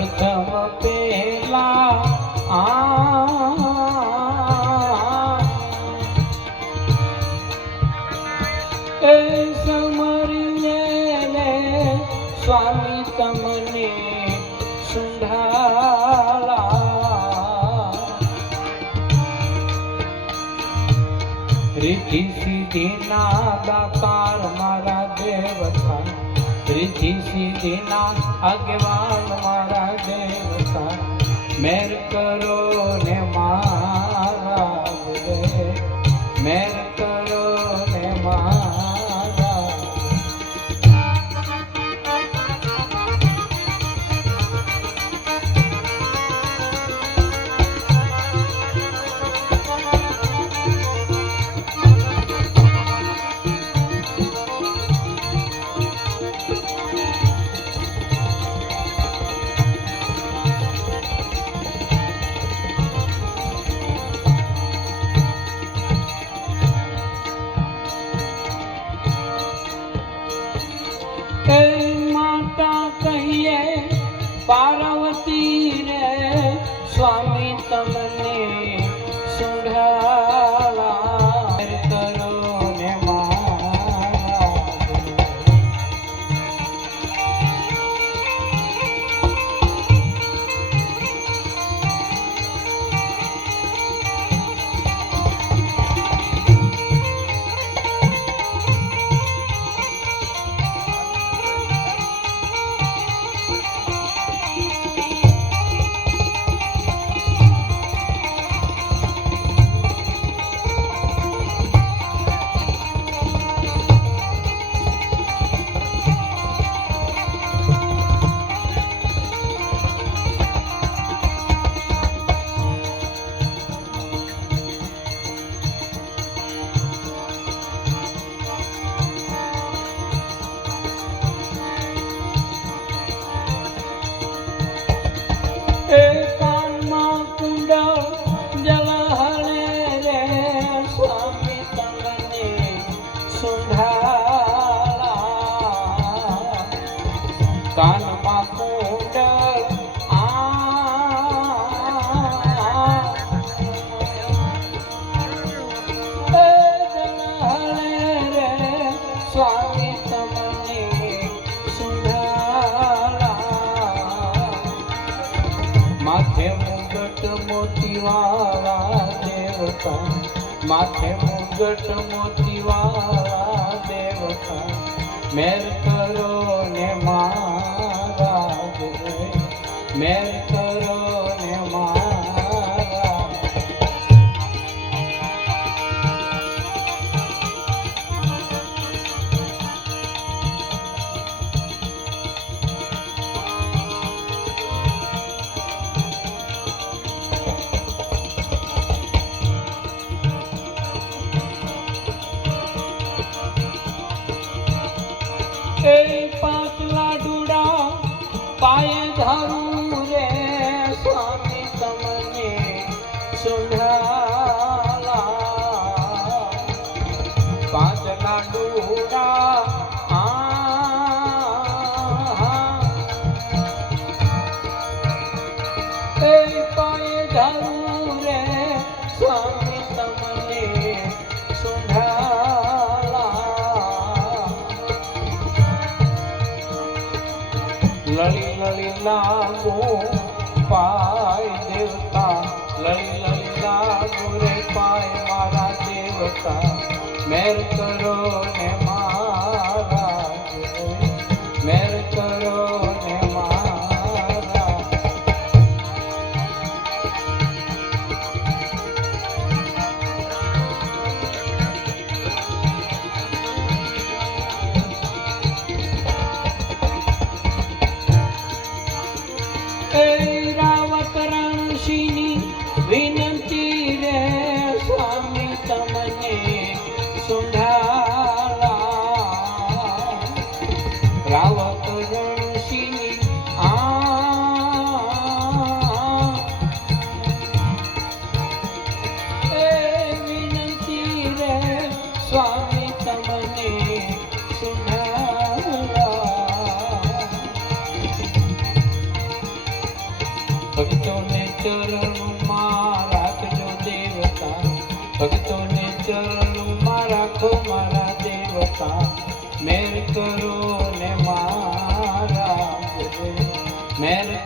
પ્રથમ પેલા એ સમરીએ સ્વામી તમને સુંઢાલા રીતિ સિદ્ધિના દાતાર મારા દેવતા રીતિ સિદ્ધિના આગેવાન મારા દેવતા મેર કરો ને મારા મેર કરો ને મારા माता कहिए पार्वती रे स्वामी तमने सुंढाला करो ने मारा કાનમાં કુંડળ જલહળે રે સ્વામી તમને સુંઢાલા કાનમાં કુંડળ જલહળે રે સ્વામી તમને માથે મુગટ મોતીવાળા દેવતા માથે મુગટ મોતીવાળા દેવતા મેર કરો ને મારા મેર કરો ને મારા પાતલા ડુડા પાયે ધરું રે સ્વામી તમને સુંઢાલા પાતલા ડુડા પાયે ધરું રે સ્વામી તમને લળી લળી લાગો પાય દેવતા લળી લળી લાગો રે પાય મારા દેવતા મેર કરો ને મારા મેર કરો ને મારા રાવત રણસિંહની વિનંતી રે સ્વામી તમને સુંઢાલા રાવત રણસિંહની વિનંતી રે સ્વામી તમને સુંઢાલા ભક્તોને ચરણમાં રાખજો દેવતા, ભક્તોને ચરણમાં રાખો મારા દેવતા, મેર કરો ને મારા દેવ, મેર